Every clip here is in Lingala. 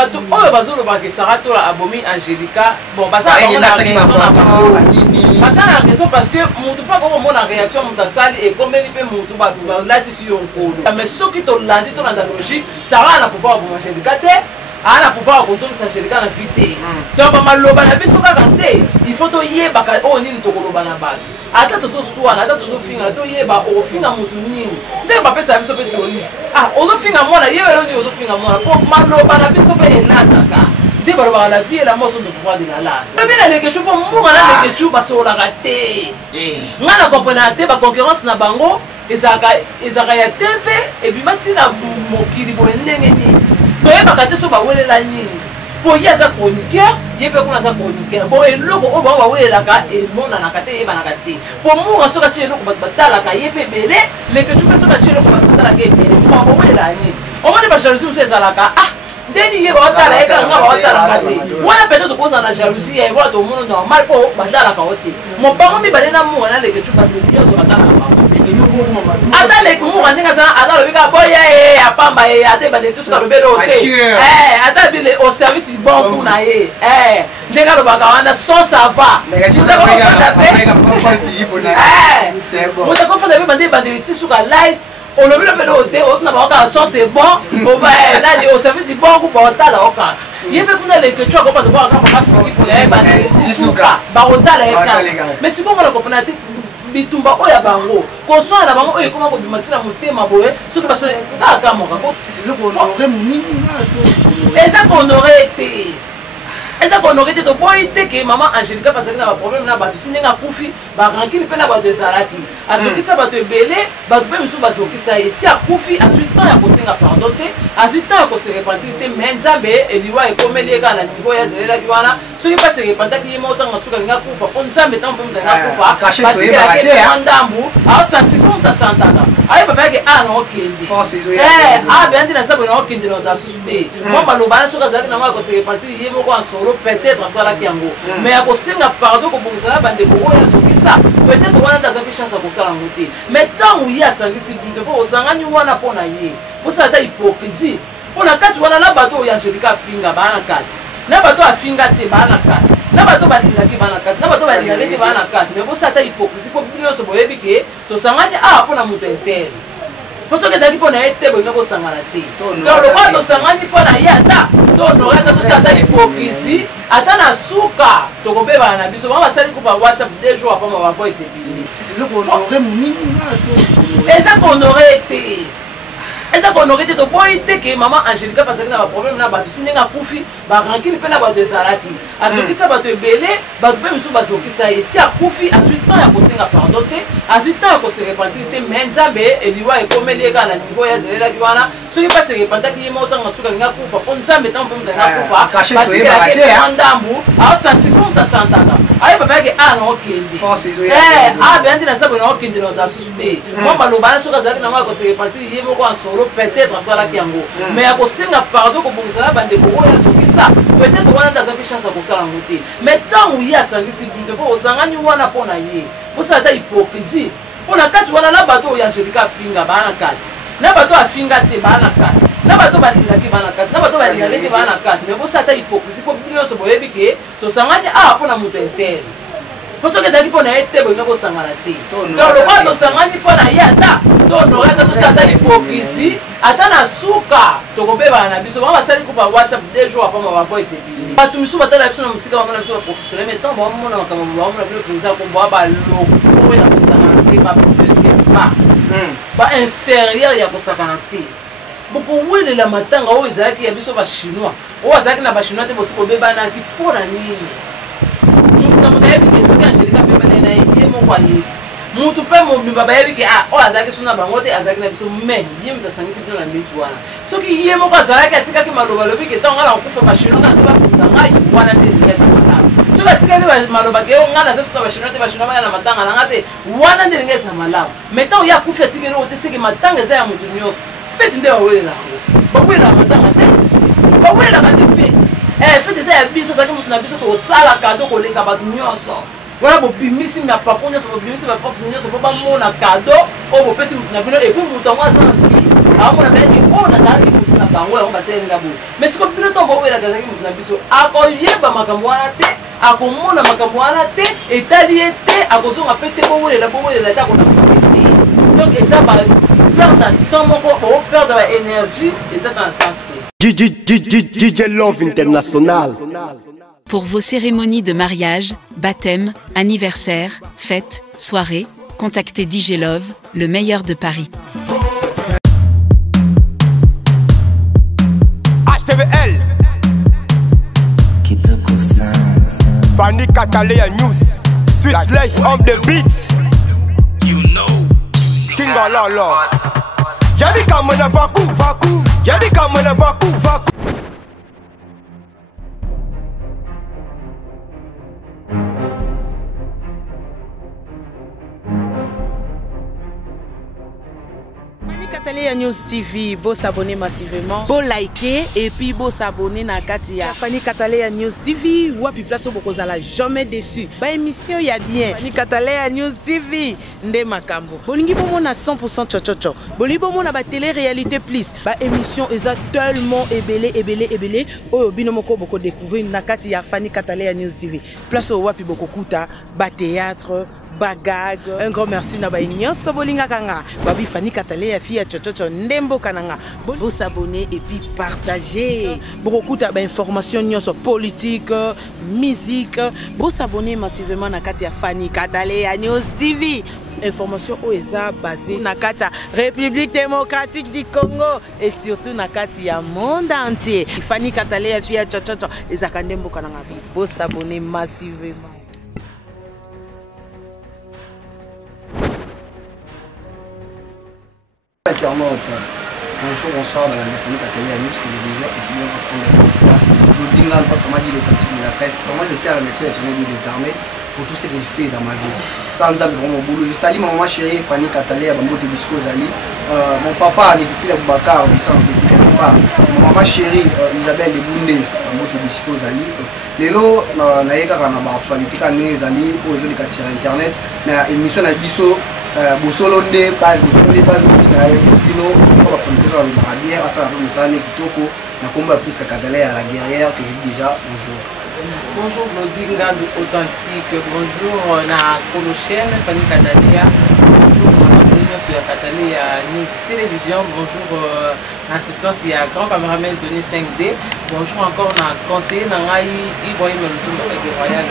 bato oyo bazolo bakesaka to la abomi Angelica bon basa na raison parce que mutu pas comme mon réaction mutu sali et comme il peut mutu ba lati si on ko mais ce qui to landi to la logique ça va na pouvoir pour Angelica te ana pouvoir ko so Angelica na vite donc ba maloba na biso ka kante il faut to yeba ka o nini to ko loba na ba ata to so suana ata to so finga to yeba o finga mutu nini nde ba pesa biso pe toli o zo finga mona yeba lo ni o zo finga mona po maloba na biso pe enataka de ba ba la vie et la mort sont de pouvoir de la la mais bien les questions pour moi na les questions ba so la raté ngana comprendre te ba concurrence na bango ezaka ya TV et puis matina mokili bo ndenge ni to yeba ka te so ba welela nini po ya za chroniqueur yebe kuna za chroniqueur bo eloko o ba welela ka e mona na ka te yeba na ka te po mo so ka ti eloko ba batala ka yebe bele les questions so ka ti eloko ba batala ka yebe mo bo welela nini o mone ba jalousie so ezala ka deni ye ba otala eka nga ba otala kate wana peut-être koza na jalousie ya ba to mono normal po bandala ka ote mo bango mi balena mo na leke chupa de nyozo batala ka ata leke mo ngasinga sana ata lobika boya apamba ate bale tout ka robelo ote ata bile au service bon pour na ye ndenga lo baka wana sans ça va mo ta ko fanda be bande tisuka live on le veut le hôtel on n'a pas ça c'est bon on va là au service du bon pour hôtel là oka il peut qu'on a les que tu as pas de voir quand on finir pour les bananes tisuka ba hôtel là mais si qu'on va comprendre bitumba oya bango ko so na bango oyo koma ko bimatira motema boye soki baso na kama ko c'est le qu'on aurait mini et ça qu'on aurait été eza konoke te to boy te ke maman Angelica parce que na ba problème na ba sinenga kufi ba rankili pe na ba de salaki asoki sa ba to ebele ba to pe misu ba soki sa eti a kufi ensuite temps ya kosenga pardon te ensuite temps ya ko se repentir te menzabe eliwa e komeli ka na niveau ya zelela ki wana soki pas se repentir ki mo tanga suka nga kufa on nzambe tant pe mutanga kufa ba ti ke ndambu a senti comme ta santaka ayi papa ke na okende bien dit na sabo na okende no za susute mo maloba na soka zaki na ma ko se repentir yemo ko solo peut-être ça qui yango mais à cause na pardon ko bongisa bande ko ya sokisa peut-être wana ndaza ki chance ko sala ngote mais tant où il y a sangisi binde ko osangani wana pona ye ko sa ta hypocrisie pona kati wana na bato ya Angelica finga bana kati na bato afinga te bana kati na bato balinga ki bana kati na bato balinga ki bana kati mais ko sa ta hypocrisie ko bino so boyebi ke to sangani pona muto intere parce que dali pona ete bo ngako sangana te donc le quoi to sangani pona yata to no rata to sa ta hypocrisie ata na suka to ko beba na biso ba sali ko ba WhatsApp 2 jours après ma voix c'est bilé c'est le qu'on aurait mini et ça qu'on aurait été et ça qu'on aurait été to boy te ke maman Angelica parce que na ba problème na ba sinenga kufi ba rankili pe na ba de salaki asoki sa ba to ebele ba to pe misu ba soki sa eti a kufi ensuite temps ya kosenga pardon te ensuite temps ya ko se repentir te menzabe eliwa e komeli ka na niveau ya zelela ki wana soki pas se repentir ki mo tanga suka nga kufa on nzambe tant pe mutanga kufa ba ti ke ndambu a senti comme ta santaka ayi papa ke na okende bien dit na sabo na okende no za susute mo maloba na soka zaki na ma ko se repentir yemo ko solo peut-être ça qui yango mais à cause na pardon ko bongisa bande ko ya sokisa peut-être wana ndaza ki chance ko sala ngote mais tant où il y a sangisi binde ko osangani wana pona ye ko sa ta hypocrisie pona kati wana na bato ya Angelica finga bana kati na bato afinga te bana kati na bato balinga ki bana kati na bato balinga ki bana kati mais ko sa ta hypocrisie ko bino so boyebi ke to sangani pona muto intere parce que dali pona ete bo ngako sangana te donc le quoi to sangani pona yata to no rata to sa ta hypocrisie ata na suka to ko beba na biso ba sali ko ba WhatsApp 2 jours après ma voix c'est bilé ba tumisu batala biso na musika ba na biso professionnel mais tant ba mo na kama ba mo na biso kinza ko ba lo ko ya kusangana te ba plus que ba inférieur ya kusangana te boko wele la matanga o ezaki ya biso ba chinois o azaki na ba chinois te bosi ko beba na ki pona nini na mudayebi ke soki Angelica pe bana na ye mo kwa ye mutu pe mo baba yebi ke o azaki suna bango te azaki na biso mais ye muta sangisi to na mitu wana soki ye mo kwa zalaki atika ki maloba lobi ke tonga la kufa ba chinois ka ba kundanga wana te ngeza malala soki atika bi maloba ke ngana za suka ba chinois te ba chinois ba na matanga na ngate wana te ngeza malala mais tant ya kufa atika no te seki matanga za ya mutu nyoso fete nde wawele na ba wele na matanga te ba wele na te fete fete za ya biso taki mutu na biso to sala cadeau ko leka ba nyonso wala bo bimisi na paponya so bo bimisi ba force nyonso bo ba mona cadeau o bo pesi mutu na bino e ko mutu ngwa za fi a mona ba ki o na za ki mutu na bango ya ba sele ngabo mais siko bino to bo wela kazaki mutu na biso akoyeba makambo wana te akomona makambo wana te etali ete akozonga pete bo welela ta kona pete donc eza ba perdre temps moko o perdre ba énergie eza dans sens DJ Love International. Pour vos cérémonies de mariage, baptême, anniversaire, fête, soirée, contactez DJ Love, le meilleur de Paris. HTVL Fanny Catalea News Sweet Life on the beat King Alala Yadi kamana vaku Yadi kamana vaku Catalea News TV, beau s'abonner massivement, beau liker et puis beau s'abonner na Katia. Fanny Catalea News TV, wapi place au bokozala jamais déçu. Ba émission ya bien. Fanny Catalea News TV, nde makambo. Bolingi bomo na 100% chochocho. Bolingi bomo na ba télé-réalité plus. Ba émission eza tellement ébélé. Oyo bino moko boko découvrir na Katia Fanny Catalea News TV. Place au wapi boko kuta, ba théâtre, bagag. Un grand merci na ba nyonso bolinga kanga. Babi Fanny Catalea fille chochocho ndembo kananga. Bo s'abonner et puis partager. Beaucoup d'informations nyonso politique, musique. Bo s'abonner massivement na Katia Fanny Catalea News TV. Information OESA basée na Katia République démocratique du Congo et surtout na Katia monde entier. Fanny Catalea fille chochocho ezaka ndembo kananga. Bo s'abonner massivement. Bonjour, bonsoir dans la Fanny Catalea News Télévision, aussi bien pour prendre la sécurité. Nous disons là, comme dit le petit de la presse, moi je tiens à remercier la Tournée des armées pour tout ce qu'elle fait dans ma vie. Sans ça, vraiment boulot. Je salue ma maman chérie Fanny Catalea, Bambo Tebisco Zali. Mon papa, Nidoufi Aboubakar, Bissant de Koukenaba. Ma maman chérie Isabelle de Bundes, Bambo Tebisco Zali. Lelo, naïka kana ba actualité kan ngi Zali, aux autres cas sur internet, mais émission na biso bosolo nde page na bino pour la production de la bière à ça la musane kitoko na komba plus Catalea la guerrière que j'ai déjà bonjour Blodinga de authentique bonjour na Colochène Fanny Catalea bonjour sur la Catalea News Télévision bonjour assistance il y a grand caméraman Tony 5D bonjour encore na conseiller na ngai Ibrahim Lutumba Royal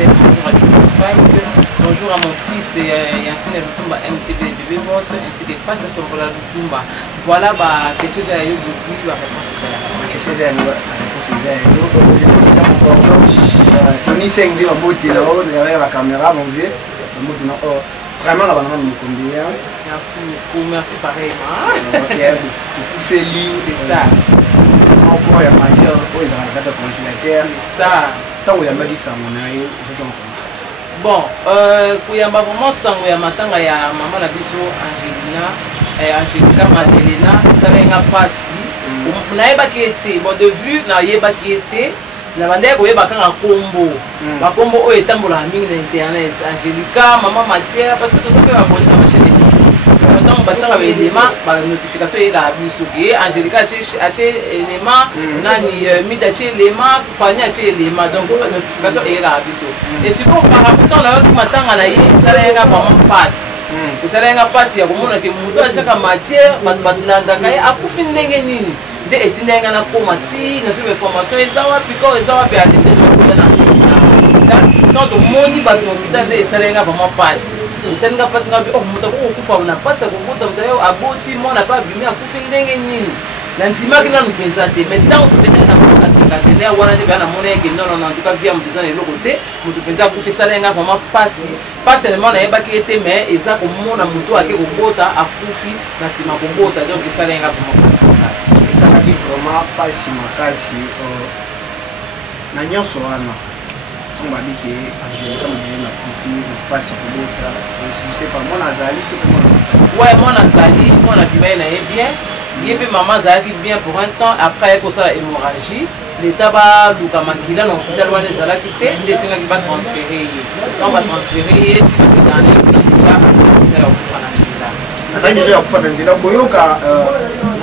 bonjour à Jules Spike. Bonjour à mon fils Yancine Lutumba MTV Bébé Boss ainsi que Fata Sombola Lutumba. Voilà bah quelque chose à yo bouti la réponse est quelque chose à yo Tony 5D ma beauté là-haut derrière la caméra mon vieux vraiment la banane de confiance. Merci beaucoup, merci pareillement. OK, tout fait libre c'est ça. Encore il y a matière dans la carte congélateur. C'est ça. Tant où il y a pas dit ça mon aïe, je t'en bon, kuyamba vraiment sango ya matanga ya maman na biso Angelina Angelica Madelena salenga pasi na yeba ki était bon de vue na yeba ki était na bande ko yeba kanga kombo ba kombo o etambola mingi na internet Angelica maman Matière parce que tout ça peut abonner na chaîne donc ba sanga ba élément ba notification et la biso ki Angelica ache élément nani mida ache élément Fanny ache élément donc notification et la biso et si on par rapport na yo matanga na ye salenga vraiment passe salenga passe ya komona ke muto acha Matière badlanda kai akufi ndenge nini de etinenga na koma ti na sur information ezawa piko ezawa pe atende na donc moni ba hôpital de salenga vraiment passe salenga passe ngapi oh muto ko kufa na passe ko muto mtayo aboti mona pa bimi akufi ndenge nini na ntima kina nupenza te mais tant que peut-être na ko kasi Catalea wana de bana mona ke non en tout cas via muteza na loko te muto penza kufi salenga vraiment passe pas seulement na yeba ki était mais eza ko mona muto ake ko bota akufi na sima ko bota donc salenga vraiment esalaki vraiment pasi makasi na nyonso wana ntango babiki Angelica Madelena kufi pasi kobota je sais pas mwana azali te mpe mwana ouais mwana azali mwana bimai na ye bien ye mpe mama azalaki bien pour un temps après ekosala hémorragie l'état baluka makila na hôpital wana ezalaki te nde esengaki batransfere ye donc batransfere ye tikakendana déjà ya kokufa na nzela azali déjà ya kokufa na nzela koyoka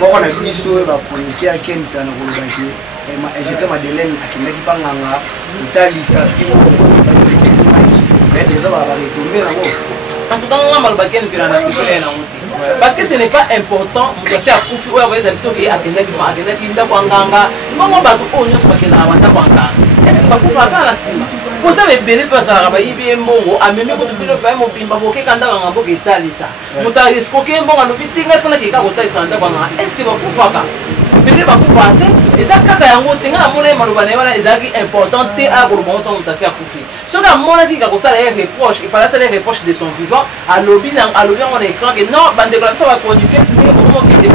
moko na biso bapolitike ya ken mpe na kolobaki egp madeleine akendaki mpa nganga kotalisa déjà baretombe nango en tout cas nga maloba ken mpe na sepele nango te parce que ce n'est pas important moto asi akufi oyo akoyesa biso ke akendaki ndako ya nganga bongo bato oyo nyonso bakendaka bandako ya nganga estce bakufaka kaka na nsima posala ebele mpe basalaka bayibi ye mbongo amemi kutu bino faye mobimba bokeka ndako yanga mboka etalisa moto aeskoke ye mbongo alobi te ngai sanaki eka kotalisa ndako yanga estce bakufaka ebele bakufaka te eza kaka yango te ngai namona ye maloba na ye wana ezalaki important te aya koloba ngo ntango moto asi akufi soki amonaki kakosala ye reproche ifala asala ye reproche de son vivant alobi yango na écran ke non bandeko na biso bachroniqueuse ndenge kotomokende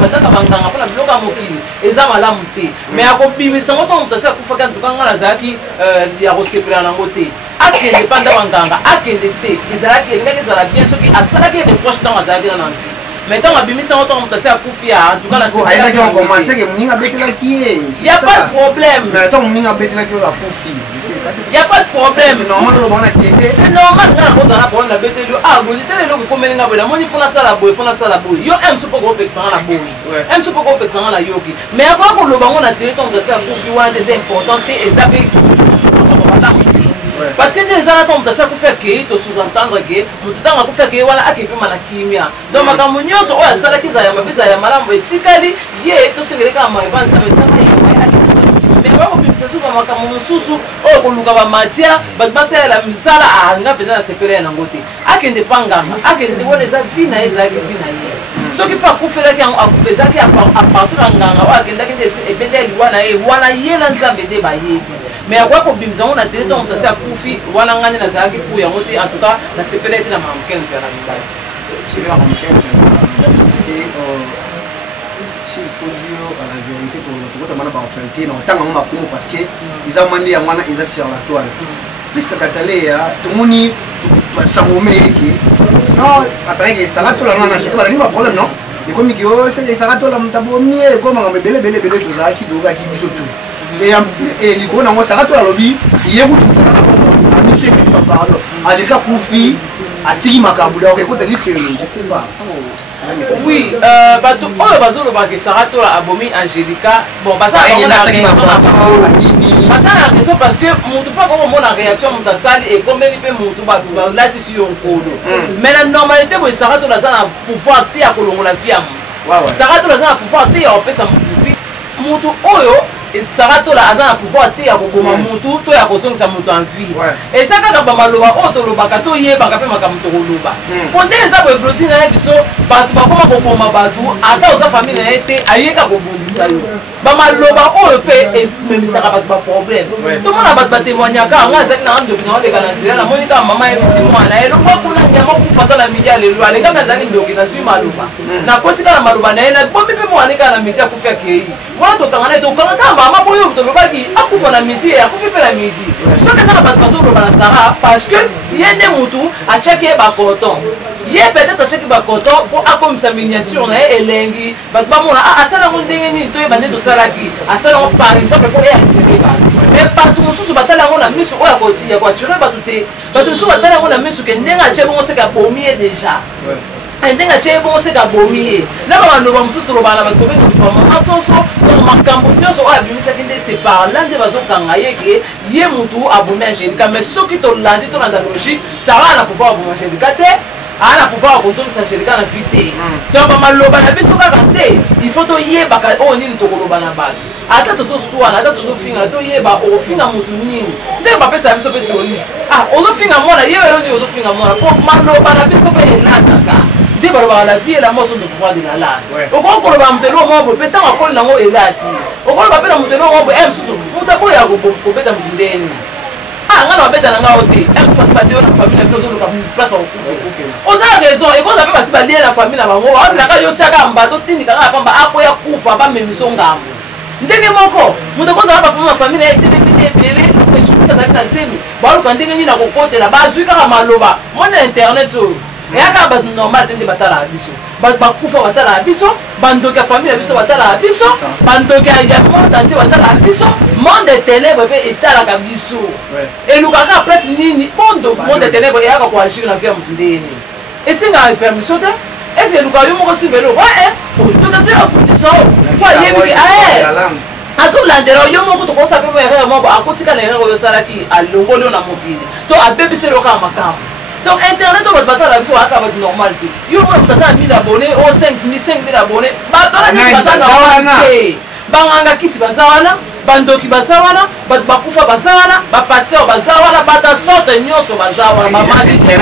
batata banganga mpona biloko ya mokili eza malamu te mais akobimisa ngo ntango moto asi akufaki antuka ngai nazalaki ya kosepela nango te akende mpa ndako nganga akende te ezalaki elingaki ezala bien soki asalaki reproche ntango azalaki na na vie mais ntango abimisa ngo ntango moto asi akufi ya antuka ayebaki okomanseke moninga abetelaki ye y a pas de problème ntango moninga abetelaki oyo akufi y a pas de problème c'est normal nga nakozala na problème na beteli yo ah boye tele eloko ekomeli nga boye namoni fona sala boye yo mso mpo koopekisanga na boyi mso mpo koopekisanga na yoki mais akoya koloba ngo na tele ntango moto asi akufi wana te eza important te eza mpe malamu te parce que nde eza na ntango moto asi akufi akei to sous-entendre ke moto ntango akufi akei wana akepema na kimia donc makambo nyonso oyo asalaki eza ya mabe eza ya malamu etikali ye tosengeleka mayeba nzambe bakobimisa suka makambo mosusu oyo koluka bamatia bato basalela misala nga mpenza na sepele ya nango te akende mpa nganga akende te wana eza vi na ye ezalaki vi na ye soki mpe akufelaki yango ezalaki apartir ya nganga oyo akendaki nde ebende liwa na ye wana ye na nzambe nde bayebi mais akoya kobimisa yango na tele ntango moto asi akufi wana ngani nazalaki pour yango te en tout cas na sepele te na mamokene mpe na mibali s'il faut dire à la vérité pour notre actualité non tant on m'a parce que ils ont demandé à moi ils sur la toile puisque Kataléa tout le monde sangomé qui non après que ça va tout là non j'ai pas de problème non et comme qui oh c'est ça va tout là m'tabo mieux comme on me belle tout ça qui doit qui biso tout et liko na moi ça va tout là lobby yeku tout ami c'est papa alors ajika kufi atiki makabula ok écoute les films je sais pas oui bato oyo bazolobaka saratola abomi angélica bon baza na raison parce que motu mpo akomona réaction moto asali ekomeli mpe motu balatisi yo nkolo mais na normalité boye saratola aza na pouvoir te ya kolongola vie ya motu saratola aza na pouvoir te ya kopesa motu vie motu oyo saratola aza na pouvoir te ya koboma motu to ya kozongisa moto en vie eza kaka bamaloba oyo tolobaka toyebaka mpe makambo tokoloba po nde eza boye gloti na ye biso bato bakoma koboma bato ata oza famille na ye te ayeka kobundisa yo bamaloba oyo mpe ememisaka bato baproblème tomona bato batémoignaka nga azalaki na ndoki na oleka na nzela namoni kaka mama yebisi mwana elongwa kuna nyama kufata na midi alelo alengami azalaki ndoki nazwi maloba nakosi kaka na maloba na ye nabomi mpe mwana kaka na midi akufi akei wana tokanga na ye tokanga kaka mama boyo tolobaki akufa na midi akufi mpe na midi soki kaka bato bazoloba na sara parce que ye nde motu atiaki ye bacoton ye peut-être atiaki bacoton mpo akomisa miniature na ye elengi bato bamona asalango ndenge nini toyeba nde tosalaki asalango par exemple mpo eatire bato mais bato mosusu batala yango na miso oyo ya koatire bato te bato mosusu batala yango na miso ke ndenge atie bongo seka bomi ye déjà ndenge atie bongo seka bomi ye na bamaloba mosusu tolobaka na bato kobengama soso donc makambo nyonso oyo abimisaki nde c'est parla nde bazokanga ye ke ye motu abomi angélica mais soki tolandi tolanda logique sara na pouvoir abomi angélica te ana pouvoir kozongisa angélica na vie te donc bamaloba na biso kaka te il faut toyebaka oyo nini tokoloba na bato ata tozoswana ata tozofingana toyeba okofinga motu nini ndenge bapesaka biso mpe tolisi ozofinga mwana yebelo nini ozofinga mwana po maloba na biso mpe elataka nde balobaka la vie ela moso de pouvoir de la lane okoki koloba moto eloko moko boye mpe ntango akoli nango elati okoloba mpe na moto eloko moko boye mosusu moto aboya kobeta motu ndeni nga na babeta na ngao te mosusu basi balie na famille na ozoluka place akufi oza raison ekoza mpe basi balie na famille na bango baozelaka yosiaka mbato otindikaka na pamba akoya kufa bamemiso ngambo ndenge moko moto akozala bapama na famille na ye telebili ebele esuki azalaki na zemi baluka ndenge nini na kokotela bazwi kaka maloba mona internet oyo eyaka bato normal te nde batalaka biso bato bakufa batalaka biso bandoki ya famille na biso batalaka biso bandoki ya monde entier batalaka biso monde ténèbre mpe etalaka biso elukaka place nini monde ténèbre eyaka koagir na vie ya motu ndeni esengaka permission te est-ce que luka yo moko simbelo ouais to ka zo condition kwa yebi azolandela yo moko tokosa pe mo erreur moko akotika na erreur yo salaki alongoli na mokili to abebiselo ka makambo. Donc internet on va battre la vie à cause de normalité. Yo mo battre 1000 abonnés ou 5000 abonnés. Ba to la battre normalité. Banganga kisi bazawana, bandoki bazawana, bat bakufa bazawana, ba pasteur bazawana, bata sorte nyoso bazawana, ba magicien.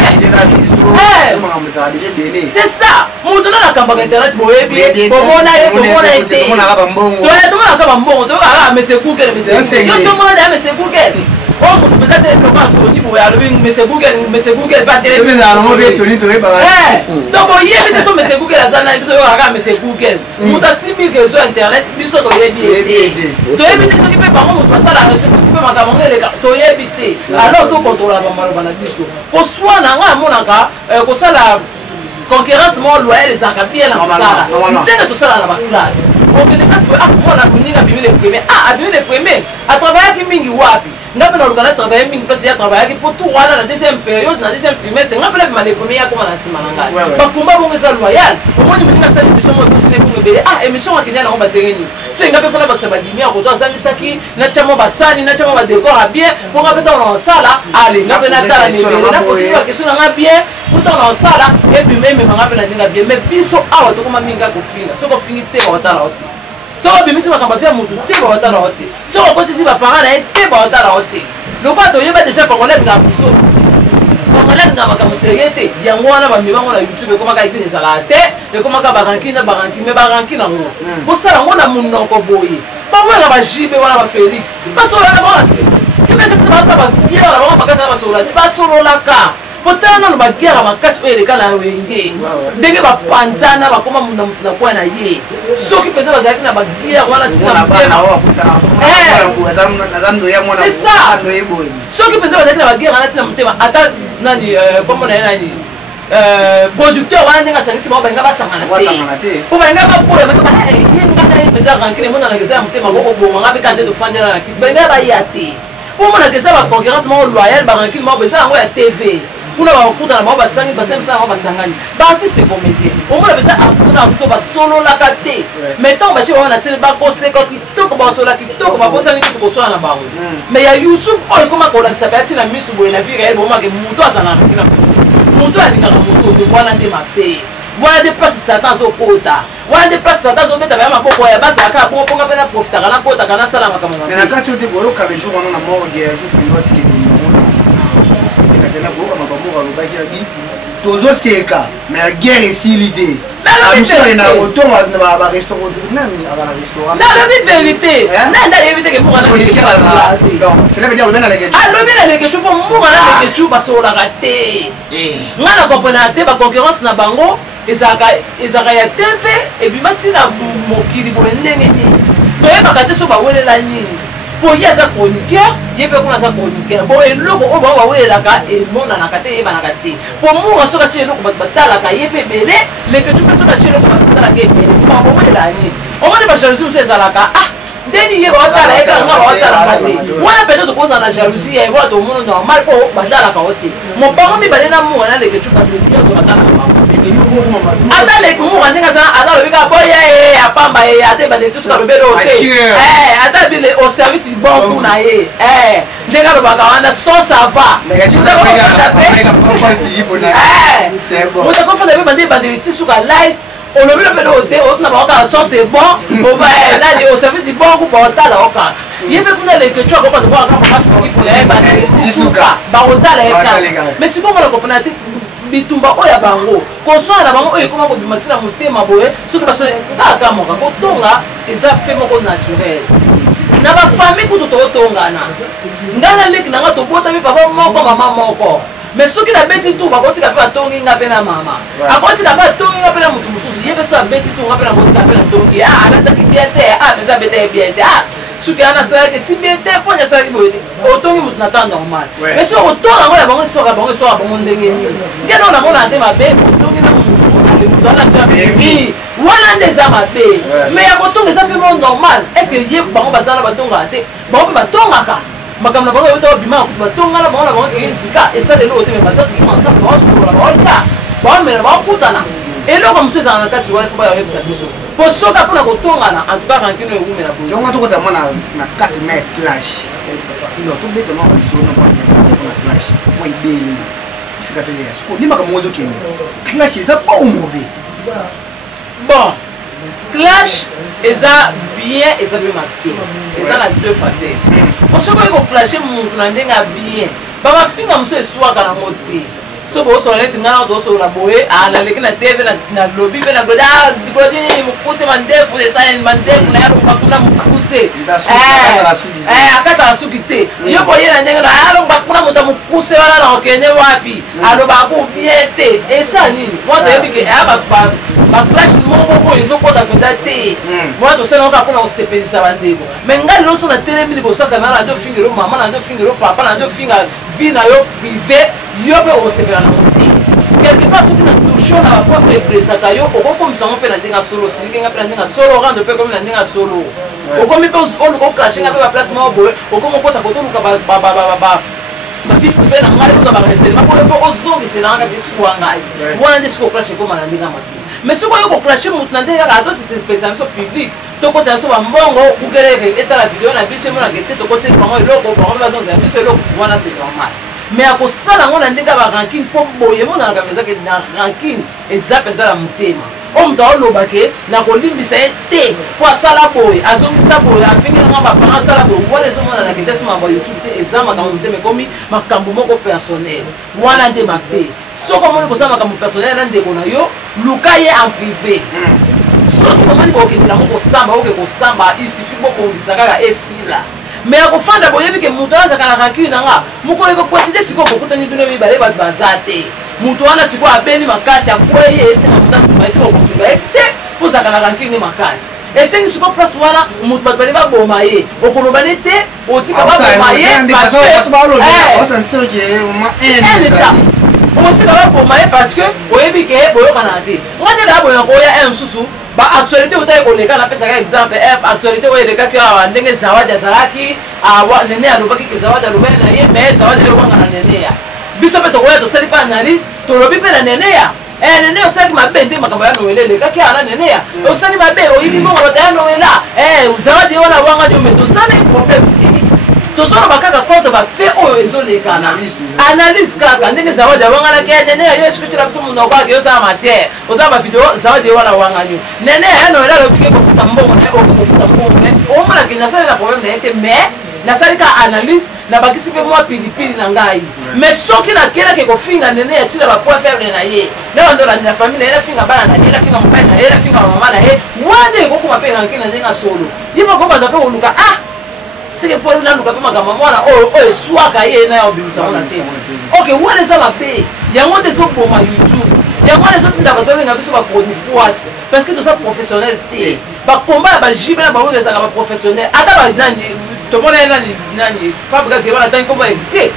C'est ça. Mutu na kamba internet boyebi, bomona ye, bomona ete. To ya to na kamba mbongo, to ka mais c'est Google, mais c'est. Yo so mona da mais c'est Google. Oh, peut-être que quand on dit bon alors mais c'est Google pas télé. Mais alors on veut tenir de réparer. Donc il y a des choses mais c'est Google azana biso yo aga mais c'est Google. Muta simbi que sur internet biso to yebi. To yebi te soki pe bango mutu basala répéter pe makambo ngele ka to yebi te. Alors to contrôler ba malo bana biso. Ko soit na nga monaka ko sala concurrence mo loyal les akapia na sala. Tena to sala na ba classe. Ok, les classes moi la commune a bien les premiers. Ah, bien les premiers. À travers qui mingi wapi. N'a pas l'organe travailler mingi parce qu'il y a travaillé pour tout voilà la deuxième période, dans la deuxième trimestre. N'a pas les premiers à comment la semaine là. Par combat bon ça loyal. Au moins il me dit que ça émission moi continuer pour me béler. Ah, émission qui vient on va terminer. C'est n'a pas fait la baxe ba lumière pour toi ça ni saki, na chamo ba sani, na chamo ba décor bien. Pour nga peut dans ça là. Allez, n'a pas na tala mais na possible question na bien. Pour dans ça là et puis même nga peut na dinga bien mais biso awa to koma minga ko fina. Soko finité wa tala. Soko bimisi makamba fia mutu te ba otala ote. Soko koti si ba parents na te ba otala ote. Le pas to yeba déjà congolais nga buso. Congolais nga makambo seriete. Yango wana ba mibango na YouTube koma ka ikini sala te, e koma ka baranki me baranki na ngo. Bo sala ngo na munoko boye. Ba wala ba jibe wana ba Felix. Ba solo na ba se. Yo ka se ba sa ba dia ba ba ka sa ba solo. Ba solo la ka. Potana no bagera makasi oyo lekala wenge ndenge bapanzana bakoma na kwa na ye soki penza bazaki na bagera wana tina c'est ça soki penza bazaki na bagera wana tina mutema ata nani kombo na nani producteur wana ndenge asangisi ba benga basangana te po benga ba pole ba yenga penza rankine mona na kesa mutema boko bonga ngabe kande to fandela na kiti benga ba yate po mona kesa ba concurrence mo loyal ba rankine mo besa ngo ya TV. Pour avoir beaucoup dans la mort, ça artiste comédien. Au moins, artiste va solo la caté. Maintenant, on a c'est bako c'est quand il toque ba solo qui toque ba posa ni ko so na ba. Mais il y a YouTube, on comment on s'appelle la mise sur la vie réelle, moment que muto azana. Muto alika muto de voilà de ma paix. Voilà des places Satan zo kota. Voilà des places Satan zo beta ba mako ya basa ka ko nga pena profiter kana kota kana sala makama. Mais na kati de bolo ka bejo wana na morgue ya jour une note tozo seka mais la guerre est si l'idée la vérité cela veut dire le concurrence na bango ezaka ya TV et puis matina mokili pour ndenge to yeba kate so ba welela nini pour y a sa chroniqueur il peut qu'on a sa chroniqueur bon et le on va ouais la ka et mon na kate e ba na kate pour moi so ka tshelo ko batala ka yepe belé les que tu peux so ka tshelo ko batala ka yepe ba bo welela ni on va pas jalousie c'est ça la ka ah deni ye ba batala e ka nga ba batala ka te wana peut-être ko na jalousie e ba to mono normal ko batala ka ote mon bango mi balena mo na les que tu pas de bien so batala ka ata le kumu kasinga sana ata bika boya e apamba e ate ba de tout ça bebelo te ata bile au service bon pour na ye ndenga lo baka wana sans ça va on ko fa de bande bande ti suka live on le bebelo te on na ba ka sans c'est bon on va là au service du bon pour ta la oka yebe kuna le que tu as ko pa de ba ka pa fiki pour les bande ti suka ba otala e ka mais si ko mo ko pona bitumba oya bango kosala na bango oyo koma ko bimatira motema boye soki baso kaka moka kotonga eza fait moko naturel na ba famille kutu to tongana ngana leki nanga to bota mi papa moko mama moko mais soki na beti tu ba kotika pe atongi nga pe na mama akotika pe atongi nga pe na mutu mususu yebe so beti tu nga pe na kotika pe na tongi ala taki bien te beza bete bien te soki ana sala ke si bien te ponya sala ke boye otongi mutu na temps normal mais si otonga ngo ya bango histoire ya bango ndenge ni ngeno na mona te mabe otongi na mutu ana sala bi wana ndeza mabe mais ya kotonga ça fait monde normal est-ce que ye bango bazala batonga te bango batonga ka makamna bango yoto bima batonga la bango ke ntika et ça de l'autre mais ça toujours ensemble bango sur la bango ka bango mais bango kutana eloko mosusu ezala na kati wana fo bayebisa biso po soki apona kotongana en tout cas rankine eumela boye donc tokota mwa na 4 mai clash tobeta mwa balisolo na clash mwa ibeli esika te ya siko ni makambo ezokende clash eza pas mauvais bon clash eza bien eza mpe mabe eza na deux facettes po soki oyi koclashe mutu na ndenge ya bien babafinga mosusu eswaka nango te so bosola neti ngai na tosolola boye naleki na tv na lobi mpe na glodi nini mokuse mandefu esaleni mandefu na yalongwa kuna mokuse akatala suki te yo boye na ndenge na yalongwa kuna moto mokuse wana na okende wapi alobaka ko bien te esa nini mwa toyebike eya baclash moko oyo ezokota mpenza te mwa tosalaka mpona kosepelisa bandeko me ngai liloso na telemi liboso ya kamera na ndofinga elo mama na ndofinga elo papa na ndofinga vie na yo privé yo mpe okosepela na mote quelque part soki na touche na bapropre epresaka yo okokomisango mpe na ndenge ya solo osilikenga mpe na ndenge ya solo orando mpe komi na ndenge ya solo okomi mpe oluka oclashenga mpe baplace moko boye okomi okota kotoluka bavie privé na ngai oza bareselema po yo mpe ozongiselanga mpe suwa ngai wana nde soki oclashe ekoma na ndenge ya mabe mais soki oyo koclashe motu na ndenge kaka atosipesa biso public tokotisa biso bambongo kukeleke etala video na biso emonaka te tokotisi bango eloko bango mpe bazongisa biso eloko wana c'est normal mais akosala yango na ndenge ya barankine mpo boye emonanaka mpenza na rankine eza mpenza na motema oyo moto aolobake na kolimbisa ye te mpo asala boye azongisa boye afingi nanga bapara asala boye wana ezomonanaka ete somamba youtube te eza makambo motema ekomi makambo moko personnel wana nde mabe soki omoni kosala makambo personnel na ndeko na yo luka ye en privé soki omoni bokendelango kosamba oke kosamba isufi bokongisa kaka esila mais akofanda boyebi ke moto azaka na rankine nanga mokolo ekokweside sikoyo bokutani bino mibale bato baza te moto wana sikoyo abeli makasi akweye esenga moto afunga esenga okofunga ye te mpo ozalaka na rankine makasi esengi sikoyo place wana moto bato bali baboma ye okoloba ne te otika baboma ye otika baboma ye parce que oyebi ke boyokana te nga nde daa boyaka oya mosusu baactualité otaye koleka napesaka exemple actualité oyo elekaki awa ndenge zawadi azalaki nene alobaki ke zawadi alobani na ye mais zawadi eyokanga na neneya biso mpe tokoya tosali mpe analyse tolobi mpe na neneya nene osalaki mabe nde makambo ya noela elekaki awa na neneya osali mabe oyibi mbongolota ya noela zawadi wana wanga dio me tozala problème te tozoloba kaka contre bafe oyo ezolekana analyse kaka ndenge zawadi awanganaki nene yo esikucila biso munoko ake yosala matière ozala bavideo zawadi wana wangani nene ya noela alobiki kofuta mbongo na ye okofuta mbongo na ye omonaki nasali na problème na ye te mais nasali ka analyse nabakisi mpe mwa pilipili na ngai mais soki nakelaki kofinga nene yatina bapoint faible na ye newandolandi na famille na ye nafinga bana na ye nafinga mobali na ye nafinga bamama na ye wana ekokoma mpe nanki na ndenge solo ye bakobanda mpe koluka seke mpo naluka mpe makambo mwana oyo eswaka ye na ya obimisa ngo na te ok wana eza mabe yango nde ezoboma youtube yango wana ezotinda bato babenga biso bacronifoise parce que toza professionnel te bakomba na bajibe na bango ezalaka baprofessionnel ata banani tomona ye nani fabrikasi ebana atangi komba héritier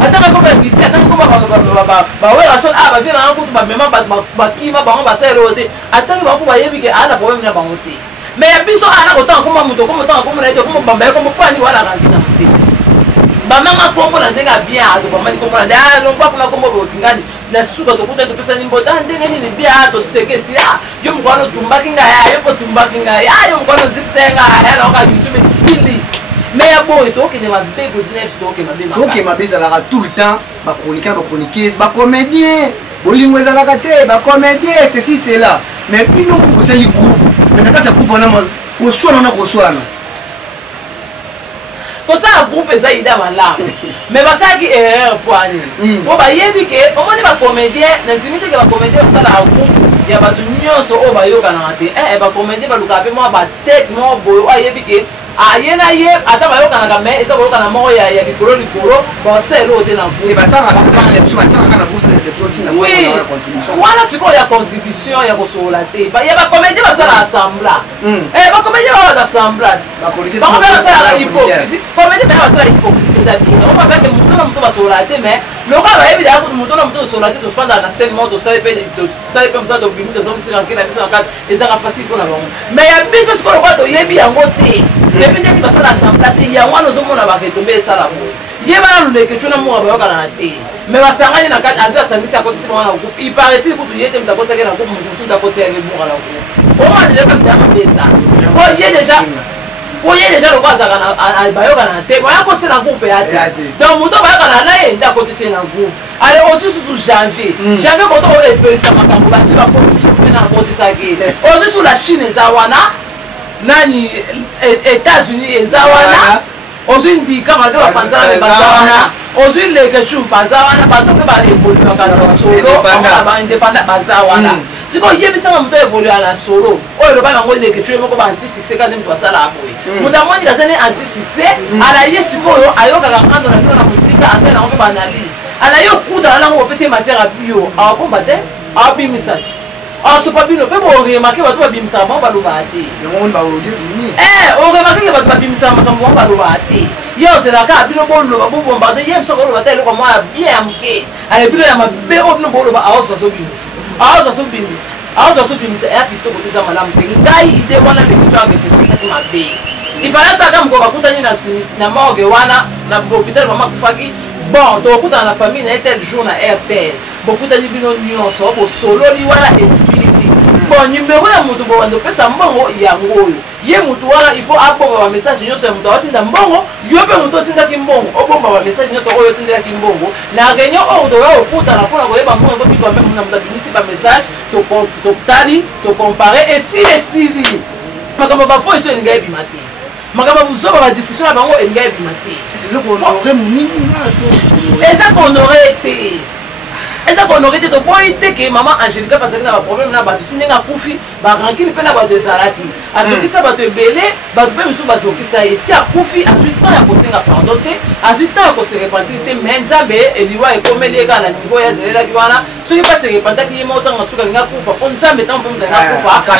atanga komba héritier atanga komba bawerason bavie nanga kutu bamema bato bakima bango basaleli oyo te atangi bango mpo bayebi ke ana problème na bango te mais ya biso ana kotanga komba moto komotanga komona ete komobamba ye kombo pani wana rangi na mote bamanga kombo na ndenge ya bien tobamani kombo na ndenge longwa kuna kombo bokingani na suka tokuta topesani mbota ndenge nini bien tosekesi yo mokwana otumbaki ngai yo mpo otumbaki ngai yo mokwana ozikisa ngai naoka youtube esili mais ya boye tokende mabe kodinef toke mabe ezalaka tout le temps bachroniqueur bachroniqueuse bacomédien bolingo ezalaka te bacomédien ceci cela mais bino kosali groupe mais na kati ya groupe wana koswana na koswana kosala groupe eza ida malamu mais basalaki erreur poani mpo bayebi ke omoni bacomédien nandimi teke bacomédien basalaka groupe ya bato nyonso oyo bayokanaka te bacomédien balukaka mpe mwa batete moko boye oyo ayebi ke ye na ye ata bayokanaka mais eza koyokana moko ya likolo likolo basala oyo te na wana sikoyo ya contribution ya kosolola te ya bacomédien basala assembla bacomédien bawaza assemblage bango mpe basalaka hypocrisie comédien mpe basala hypocrisie mpenza bina o babeke moto na moto basolola te mais lokola bayebi daya kutu moto na moto tosolola te tofandaka na scène moko tosali mpe mosala tobimi tozongisirake na biso na kati ezaka facile mpo na bango mais ya biso sikoyo lokola toyebi yango te epi ndenge basala assemblage te yango wana ozomona baretombe esala boye ye bana luleke tuna mo ba yokana te mais basangani na kati azwa sambisa ko tisi mwana ko il paraît il ko yete mta ko tsakena ko mu tunda ko tsaya le mo kala ko o ma déjà parce que ya pesa ko ye déjà le quoi ça kana ba yokana te ba ko tsena ko pe ate donc muto ba yokana na ye nda ko tisi na ko ale ozu surtout janvier ko to e pesa makambo ba si ba ko tisi na ko tisa ke ozu sur la Chine zawana nani États-Unis ezawana ozu ndika malgré ba panzana bazawana ozu leke chu bazawana bato pe ba évoluer kana solo ba indépendant bazawana siko yebisa muto évoluer na solo oyo ba ngo leke chu moko ba anti succès quand même toi ça la boy muta moni kazane anti succès ala yesiko yo ayoka kando na musika asa na ngo ba analyse ala yo kuda na ngo pese matière à bio a ko bate a bimisati ah c'est pas bien on peut remarquer bato babimisa ba baloba ate on va au lieu ni on remarque que bato babimisa makambo ba baloba ate yo c'est la ka bino boloba bo bombarder yem so ko loba tele ko moi bien amke ale bino ya mabe o bino boloba aozo so bimisa ya pito ko tisa malamu te ngai ide wana de kitwa ke c'est mabe il fallait ça comme ko bakutani na morgue wana na hôpital mama kufaki bon to kuta na famille na tel jour na RTL bokutani bino nyonso bo solo li wana esili bon numéro ya mutu bo wando pesa mbongo yango oyo ye mutu wana il faut abomba ba message nyonso ya mutu atinda mbongo yo pe mutu atinda ki mbongo obomba ba message nyonso oyo atinda ki mbongo na réunion oyo to yo kuta na pona ko yeba mbongo ko biko même na mutu bimisi ba message to tali to comparer et si esili makambo ba fo iso ngai bimati makambo buzoba ba discussion na bango ngai bimati c'est le qu'on aurait muni eza qu'on aurait été eza qu'on aurait été to boy te que maman Angélica parce que na ba problème na ba tu ninga kufi ba rankini pe na ba desaraki asoki sa ba te belé ba te pe misu ba soki sa eti a kufi ensuite temps ya kosenga pardon te ensuite temps ko se repentir te mais nzambe eliwa ekomeli ka na niveau ya zelela ki wana soki pas se repentir ki mo tanga suka nga kufa on nzambe tant pe mutanga kufa ba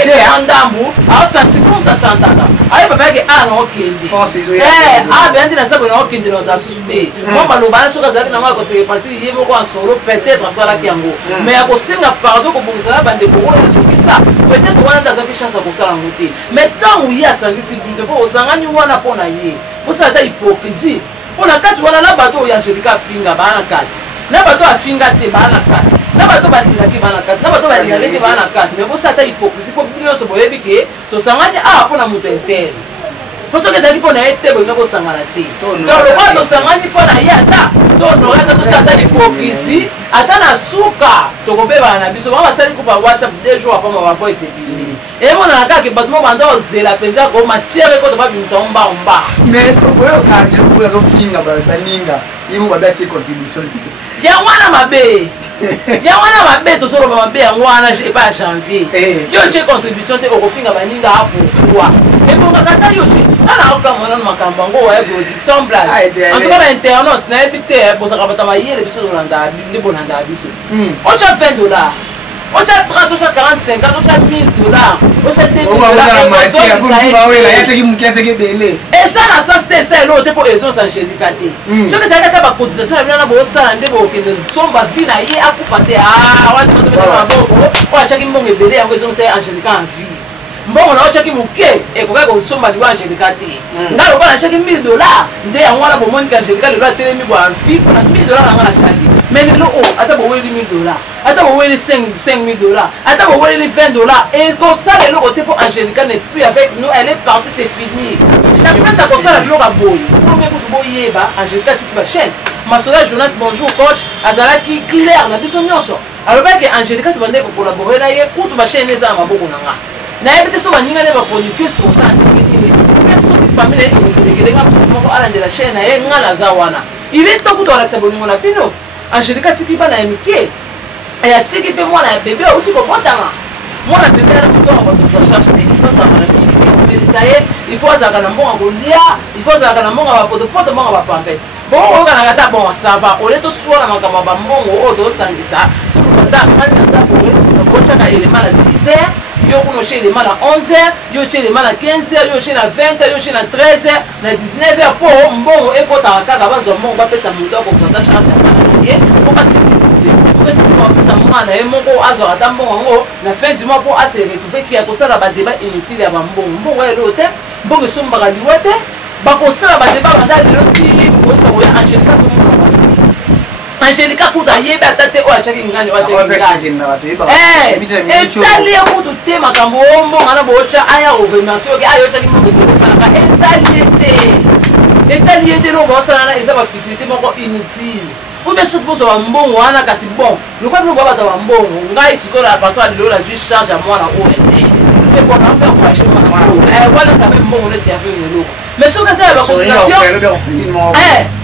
te ya ndambu a senti compte santaka ay papa ke a na okende a bien dit na sabu na okende na za susute mo maloba na soka zaki na ma ko se repentir yemo ko solo peut-être ça qui yango mais à cause de pardon ko bongisa bande ko ko soki ça peut-être wana ndaza ki chance ko sala ngote mais tant où il y a sangisi but ko osangani wana pona ye ko ça ta hypocrisie pona kati wana na bato ya Angélica finga bana kati na bato afinga te bana kati na bato balinga ki bana kati na bato balinga te bana kati mais ko ça ta hypocrisie ko bino so boyebi ke to sangani pona muto inter parce que ezali mpona ye te bolinga kosangana te donc lokola tosangani mpona ye ata tonore ata tosala ata l'hypocrisie ata na suka tokobebana na biso bango basali kupa whatsapp 2 jours apama bavoice ebili emonana kaka bato mo banda ozela mpenza ko matiere koto babimisa mo mbamba mais okoyoka jekoya kofinga baninga yemo babe atie contribution yango wana mabe yango wana mabe tozoloba mabe yango wana epa ya janvier yo tie contribution te okofinga baninga apokua ebongaka ta yo te ana okamona na makambo yango oya brodi sans blague en tout cas bainternaute nayebi te bozaka bato bayele biso nde bolanda biso otya $20 otya 30 otya 45 otya $1000 otya $2000 eza na sens te esa eloo te mpo ezonsa Angélica te soki ezalaki ata bacotisation ya bino na bosala nde bokende somba vi na ye akufa te wana tobeta maboko oyo atyaki mbongo ebele yango ezongisa ye Angélica en vie mbongo na otyaki moke ekokaki kosomba liwa Angélica te ngai lokola natyaki $1000 nde yango wana bomoniki Angélica lelo atelemi bwa vie mpona $1000 nanga natyaki mais lelo o ata boweli $1000 ata boweli $5000 ata boweli $20 ekosala eloko te mpo Angélica n'est plus avec nous elle est partie c'est fini na mpesa kosala biloko ya boye fome kutu boyeba Angélica tiki bachaîne masola journaliste bonjour coach azalaki clair na biso nyonso alobaki Angélica tobandeki kokolabore na ye kutu bachaîne eza na maboko na nga nayebi te so baninga nde bachroniqueuse tosala ndenge nini peut soki famille ekelekelenga moko alandela chaîne na ye nga naza wana il est temps kutu alakisa bolingo na bino Angélica tiki bana ya mike ayatiki mpe mwana ya bebe auti kobotama mwana bebe ana motonga bato charge mais il faut azalaka na mingi komelisa ye il faut azalaka na mbongo kolia il faut azalaka na mbongo bapotopoto mbongo bapampete bongo oyokanaka ta bon sava ole toswala makambo ya bambongo oyo tosangisa tokokata ngani naza boye otyaka elema na 10h yo kuna otye elema na 11h yo otye elema na 15h yo otye na 20h yo otye na 13h na 19h mpo mbongo ekotaka kaka bazwa mbongo bapesa moto akozwata charge ya bana na ye mpo basikoutrouve opesiki bapesa mwana ye moko azwaka ta mbongo yango na fin du mois mpo ase retrouve ki ya kosala badeba inutile ya bambongo mbongo eloo te mbongo esombaka liwa te bakosala badeba banda lelo ti bokoyisa koya Angelica Angelica kuta yebi ata te oyo achaki ngani etali ye kutu te makambo ombonga na bocha aya ovemation oke aya ochaki mokoepanaka etali ye te no baosalana eza baficilité moko inutile oube soki bozwa bambongo wana kasi bon lokwa bino babata bambongo ngai sikoyo na pasaka lelo nazwi charge ya mwana oyo te et bon on fait voyager voilà quand même bon on est servi le mais ce que c'est la cotisation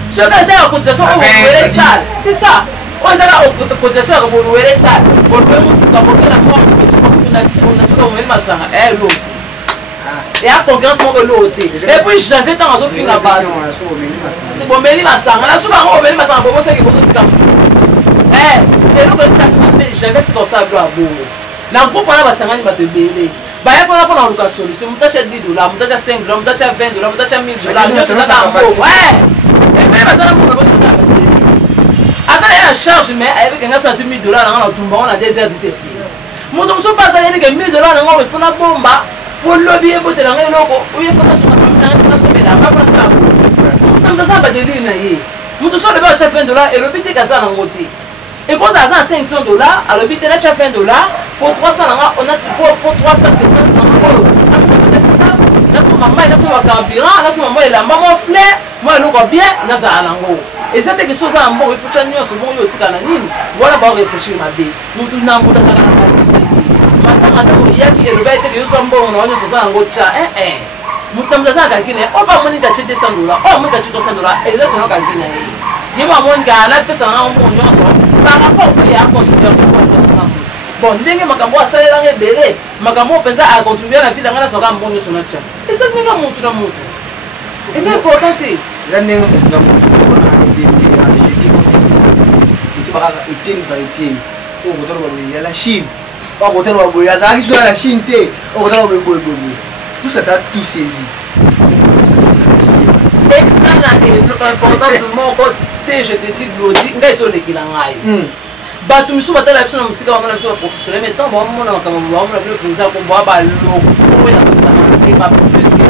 ce que c'est la cotisation on va ça c'est ça on a la cotisation on va louer ça on peut nous apporter la mort parce que on a même masanga l'eau et à concurrence on l'eau et puis j'avais tant à finir là bas c'est bon mais masanga là souvent on met masanga pour ça que pour tout ça et donc ça j'avais c'est comme ça doit beau na groupe là basanga ni ba te belé baya kona pona luka solution mutacha $10 mutacha $5 mutacha $20 mutacha $1000 nyoso tata mbo ouais et même atana mbo botaka atana ya charge mais avec nga so $1000 na tumba on a des heures de tesi mundo mso pasa yeli ke $1000 na ngo efuna bomba pour lobby e botela nga loko uye fona so famille na fona so bela ba fona sa mundo sa ba deli na ye mundo so le ba cha $20 et lobby te kaza na ngote. Et quand on a $500, alors le but est de faire $1 pour 300, on a pour 300, c'est pas là, son maman, il a son carburant, là, son maman, il a maman flair, moi, il a bien, il a ça à l'ango. Et c'est quelque chose à un bon, il faut que nous soyons voilà, on va réfléchir, ma vie. Nous tous n'avons pas de maintenant, il y a qui est le bête que nous sommes bons, on a un gros chat, nous sommes dans un calcul, on va monter $200, on va monter $200, et là, c'est un calcul. Il y a un monde qui a la personne en bon, par rapport à la considération bon ndenge makambo asalela ngebele makambo penza a contribuer la vie dans la soka mbonyo sur notre et ça n'est pas mutu na mutu et c'est important ça n'est pas mutu la Chine pas côté de boya ça qui la Chine té au côté de boya tout ça tout saisi et ça n'a l'importance mon côté je te dis glodi ngai so le kilangai bato misu batala biso na musika bango na biso professionnel mais tant bamona makambo bamona bino mpenza komboa baloko oyo ya kosakana te plus que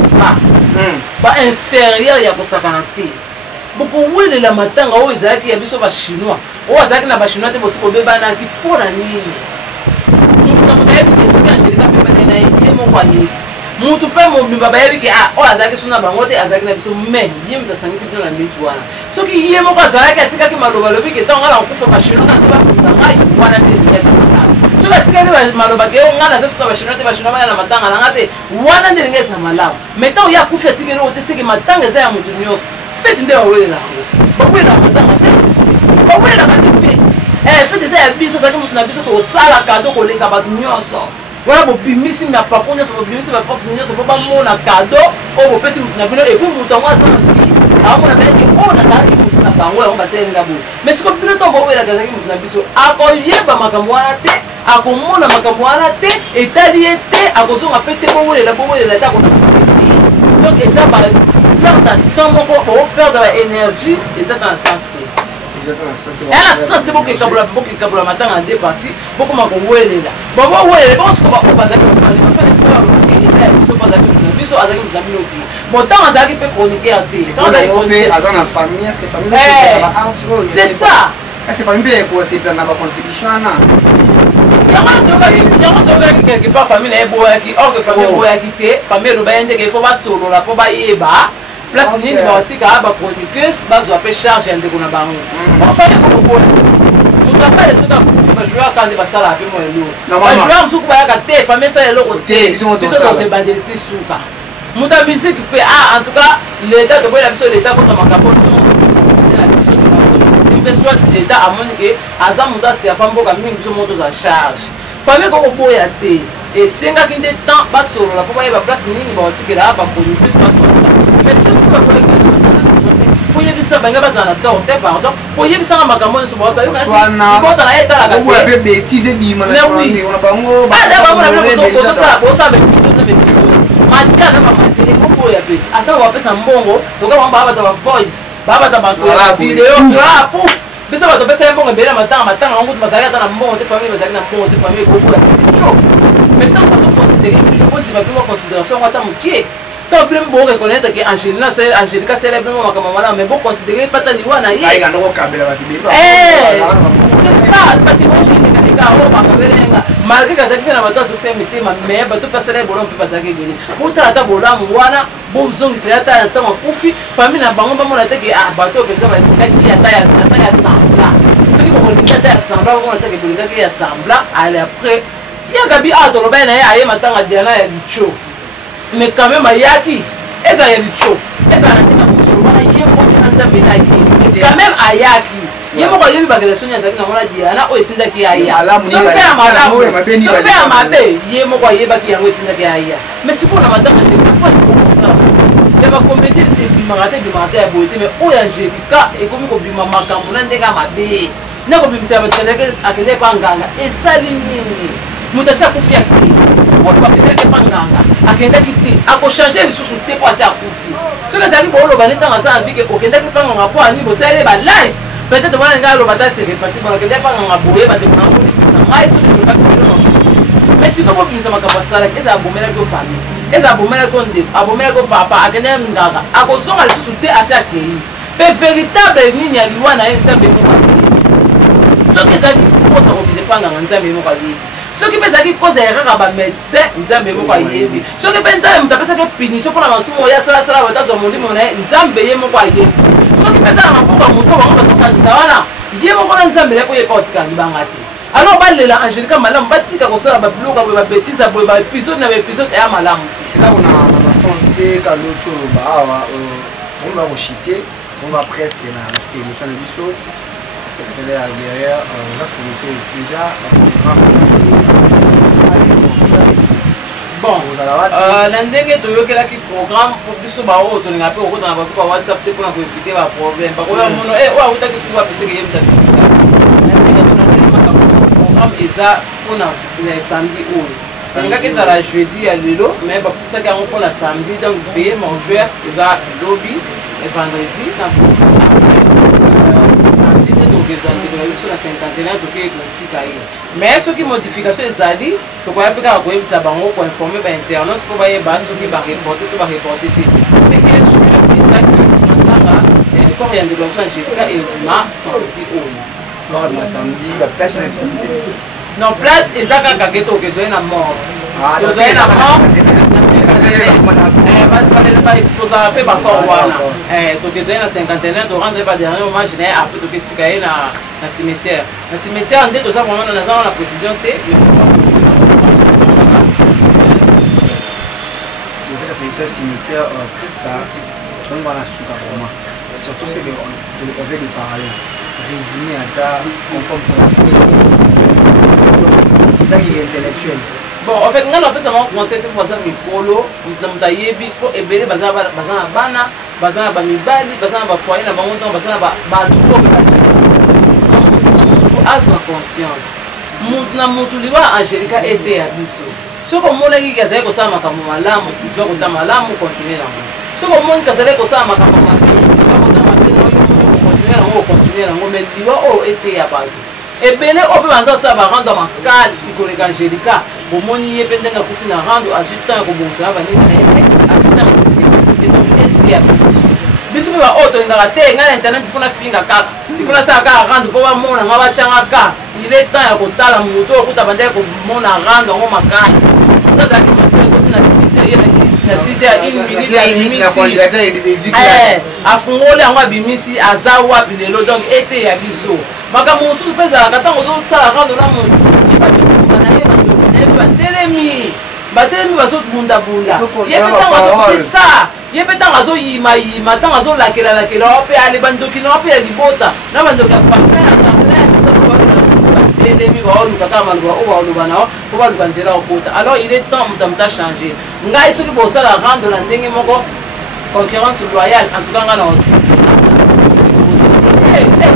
ba inférieur ya kosakana te bokowelela matanga oyo ezalaki ya biso bachinois oyo azalaki na bachinois te bosi kobebanaki mpo na nini mutu na moto ayebi ke soki Angelica mpe bane na ye moko ayebi mutu mpe mobimba bayebi ke oyo azalaki so na bango te azalaki na biso mais ye mutu asangisi bino na miniti wana soki ye moko azalaki atikaki maloba alobi ke ntango ngala kokufa bachinois kante bakunda ngai wana te soki atikaki maloba ke o ngai naza soka bachinois te bachinois baya na matanga nanga te wana nde ndenge eza malamu mais ntango ye akufi atikeli oyo te seke matanga eza ya motu nyonso feti nde bawelela yango bawelaka matanga te bawelaka te feti feti eza ya biso azalaki motu na biso tokosala kado koleka bato nyonso wana bobimisi na pako nyonso bobimisi baforce nyonso mpo bamona kado oyo bopesi motu na bino epui motu yango aza na fille aomona beleke oyo nazalaki motu na bango yango basayelinga boye mais siko bino ntongo bowelaka azalaki motu na biso akoyeba makambo wana te akomona makambo wana te etali ye te akozonga mpe te bowelela te akonaka te donc eza perdre temps moko operdre baénergie eza na sens te ela sens te bokekabola matanga na deux parties bokoma kowelela bowelela bokosiko baoyo bazalaki bafani biso mpo azalaki motu na biso azalaki motu na bino te bon ntango azalaki mpe chroniqueur te aza na famille est-ce que famille c'est ça est-ce que famille mpe ekosepela na bacontribution wana yango tobelaki quelque part famille na ye boyaki or que famille boyaki te famille eloba ye ndenge ifo basolola mpo bayeba place nini baotika bachroniqueuse bazwa mpe charge ya ndeko na bango ofali kokobola moto apale soki akufi bajoueur kande basalaka mpe mo eloko bajoueur mosuku bayaka te famille esala eloko te biso tozebandeli te suka moto ya musique mpe en tout cas l'état toboyela biso l'état kota makambo biso mpe soit l'état amoni ke aza moto asiafa mboka mingi biso moto toza charge famille kokoboya te esengaki nde temps basolola mpo bayeba place nini baotikela bachroniqueuse basolaa mais surtout pour yebisa bango bazala na tort te pardon pour yebisanga makambo nyonso bota na ye etalaka te bêtise ebima bosala bepiso na bepiso matia na bamatie ekoboya peti ata bapesa mbongo toka bango babata bavoice babata bavideo pouf biso bato pesa ye mbongo ebele matanga yango kutu bazalaki ata na mbongo te famille bazalaki na mbongo te famille ekoboya te mais ntango bazoconsidere bino bondima mpe mwa considération yango ata mokie tant plus bon reconnaître que Angélica célèbre mais bon considérer pas tani wana ye ai ngano kabela batibiba c'est ça bâtiment chine katika o bakabelenga malgré que ça na bato succès mitema mais bato pas célèbre on peut pas ça kebele bota ata bolamu wana bo zongi c'est ata ata makufi famille na bango bamona te que ah bato penza ba ki ata ya sambla ce qui ko linga ata ya sambla on ata ke linga ya sambla aller après ya gabi a to robena ya aye matanga diana ya bicho mais quand même ayaki eza ya bicho eza na tika kusolo wana ye ko na nzambe na ki quand même ayaki ye moko yebi bagression ya zakina mona diana o esinda ki aya so pe amalamu so pe amabe ye moko yeba ki yango esinda ki aya mais siko na matanga je pas pour ça ya ba comédie de bimagate ya boité mais o ya Angélica e komi ko bima makambo na ndeka mabe na ko bimisa ba tele akele panganga esali nini mutasa kufia ki watu bakiteke panganga akendaki te akochange lisusu te po asi akufi soki ezalaki booloba netanga asa avike okendaki panganga po ani bosalele ba live peut-être wana ngai aloba ta serepati bona okendaki panganga boye bandeko na kolekisa ngai soki ezokaki biloko mosusu mais siko bobimisa makambo asalaki eza abomelaki o famille eza abomelaki o ndeko abomelaki o papa akendaki nganga akozonga lisusu te asi akei mpe véritable nini ya liwa na ye nzambe moko ayebi soki ezalaki kosa kokende panganga nzambe moko ayebi soki mpe ezalaki koza ya kaka bamédecin nzambe moko ayebi soki mpe nzambe moto apesaki punition mpona masumu oyo asalasala batazwa molimo na ye nzambe ye moko ayebi soki mpe ezala makoka moto bango bazokanisa wana ye moko na nzambe leko yepa otikala libanga te alors balela Angélica malamu batika kosala babiloko boye babétise boye baépisode na baépisode eya malamu te eza na sens te kaloti oloba awa bongo bakoshite bongo presque na suki émission na biso secrétaire ya guerrière oza comité déjà bon na ndenge toyokelaki programme po biso baoyo tolinga mpe kokota na bato ba whatsapp te mpona koevite baproblème bakoya mono oyo awutaki suku apeseke ye mutabikisa na ndenge tonatelemaka programme eza mpona samedi oyo alingaki ezala jeudi ya lelo mais baputisaki yango mpona samedi donc veye mangeur eza lobi vendredi na biso na 51 tokei kotika ye mais soki modification ezali tokoya mpe kaka koyebisa bango koinforme bainternaute mpo bayeba soki bareporte to bareporte te seki esuri ezaki matanga corps ya ndeko biso Angélica ebima samedi oyo non place eza kaka ke tokezwai na mort tozwai na mort baexposaka mpe bakor wana tokezwai na 51 torendre badernir hommage na ye apres toketika ye na cimetière nde toza vraiment naza na précision te cimetière presque donc wana suka vraiment surtout c'est qu'on avait des parallèles résumé ata comprendre intellectuel. Bon, en fait, nous avons un conseil pour ça, Mikolo, nous avons yebi pour ebele bazana bana, bazana ba mibali, bazana ba foyer na bango temps, bazana ba tout comme azwa conscience. Mutna mutuliwa Angélica était à biso. Ce que mon ngi kaza ko sama makambo malamu, tuzo ko ta malamu continuer na mo. Ce que mon kaza ko sama makambo malamu, tuzo ko ta malamu continuer na mo mais liwa o était à base. Ebele ope banda sa ba rendre makasi koleka Angélica bomoni ye pe ndenga kufi na rando azuta ko bonsa ba ni na ye azuta ko se donc ya biso ba auto ngaka te ngana internet funa finga kaka ifuna sa ka rando po ba mona ngaba changa ka il est temps ya kotala moto okuta banda ko mona rando ngo makasi ngaza ki matela ko na sisi ye na sisi ya une minute afungole yango abimisi aza wapi lelo donc ete ya biso makambo mosusu mpe ezalaka ntango ozosala rando na moto banaye batelemi bazobundabunda ye mpe ntango azokisa ye mpe ntango azoyimayima ntango azolakelakela wa mpe ale bandoki na wa mpe ya libota na bandoki ya famille na batelemi baoluka kaka maloba oyo baoloba nao mpo baluka nzela okota alors il est temps moto amuta changer ngai soki bosala rando na ndenge moko concurrence loyale en tout cas nga na osi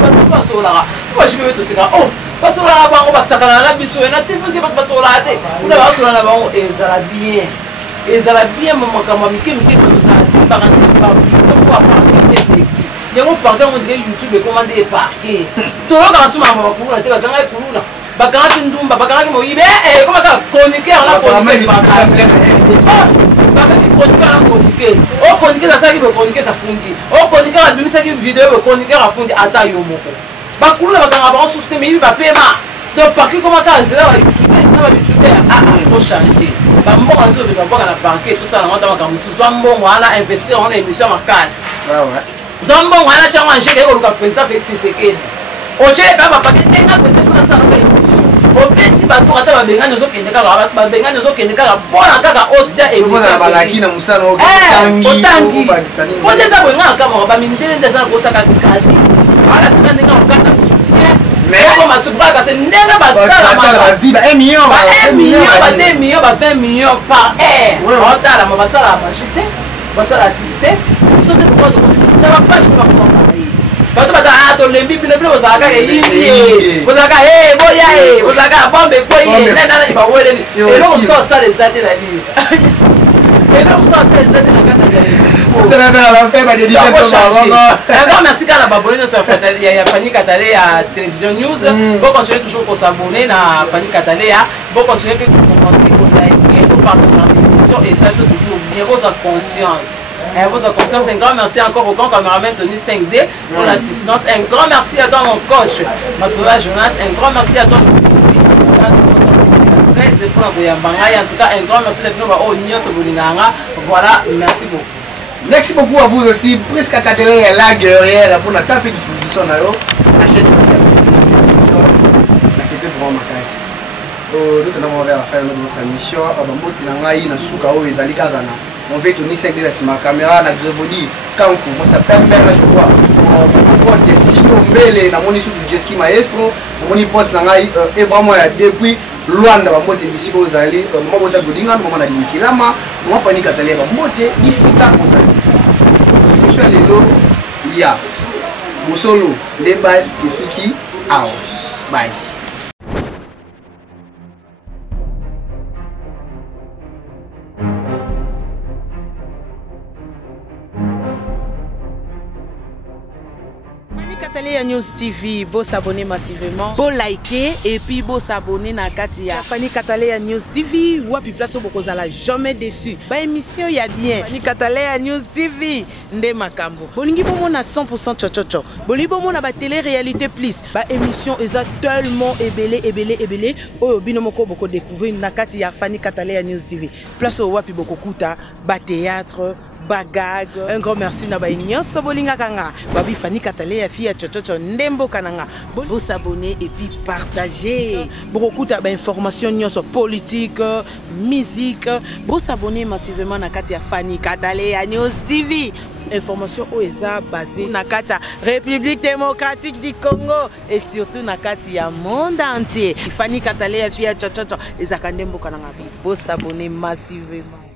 bato basolaka bashike toseka o basolaka bango basakana na biso na tefonte bato basolaka te kuna basola na bango ezala bien makambo ya mike komosala timbaka yango parke ngo ndike youtube ekomande eparke tolokaka so makambo bakuluna te bakanga ekuluna bakangaki ndumba bakangaki moyibe comme ka chroniqueur na chroniqueur bakaki chroniqueur na chroniqueur o chroniqueur asalaki be chroniqueur afundi o chroniqueur abimisaki video be chroniqueur afundi ata yo moko bakulu na bakanga bango susu te mais bapema donc parquet comment ka zela ba youtubeur faut changer bambongo azo de bambongo na parquet tout ça na ngata makambo susu mbongo wana investir en émission makasi zombongo wana chango angele ko luka président Félix Tshisekedi oche ba paquet tenga président fona ça na obeti bato ata babengani ozokende kaka babengani ozokende kaka mpona kaka otia émissionbalaki na musana otangi po nde eza boyengaka kamaka bamindele nde eza na kosaka mikadi wana sika ndenge okata soutien okomasukaka se ndenge batalamaka ba 1 million ba 20 millions par heure otalama basala marché te basala artiste te biso te kokota kokotisa bapage mpe bakomapaye bato bata tolembi bino bozalaka eyinye bozalaka boya bozalaka bombe ekweye nana baweleli eloko mosu osala eza te na nini eloko mosu osala eza te na kata merci kaka na babone nyonso ya Fanny Katale ya télévision news bocontinue toujours kosabone na Fanny Katale bocontinue mpe kokommente kolike kopartage l'émission et ça fait toujours bien votre conscience. Votre conscience, un grand merci encore au grand caméraman Tony 5D pour l'assistance. Un grand merci à toi mon coach, Massola Jonas. Un grand merci à toi. En tout cas, un grand merci d'être venu. Voilà, merci beaucoup. Merci beaucoup à vous aussi. Presque à Katale est là guerrière pour la taper disposition. Achète c'est vraiment ma classe. Nous avons faire notre émission. On veut tourner 5 de la caméra, la grébodi, Kankou, moi ça permet là je vois. On si on mêle na moni sous Jeski maestro, moni poste na ngai et vraiment depuis Luanda ba mbote bisiko ozali, moi mota godinga, moi na dimikilama, moi Fanny Katale ba mbote bisika ozali. Monsieur lelo ya. Musolo les bases Tisuki ao. Bye. Katale News TV, beau s'abonner massivement, beau liker et puis beau s'abonner na Katia. Fanny Katale News TV, wapi place au bokozala jamais déçu. Ba émission ya bien. Fanny Katale News TV, nde makambo. Bolingi bomo na 100% chochocho. Bolingi bomo na ba télé réalité plus. Ba émission eza tellement ebele. Oyo bino moko boko découvrir na Katia Fanny Katale News TV. Place au wapi boko kuta, ba théâtre. Bagag, un grand merci na baignon sobolinga kanga babi Fanny Katale ya fille chochocho ndembo kananga bon s'abonner et puis partager beaucoup de informations nyonso politique musique bon s'abonner massivement na kati ya Fanny Katale ya News TV information OESA basée na kati République démocratique du Congo et surtout na kati ya monde entier Fanny Katale ya fille chochocho ezaka ndembo kananga bon s'abonner massivement.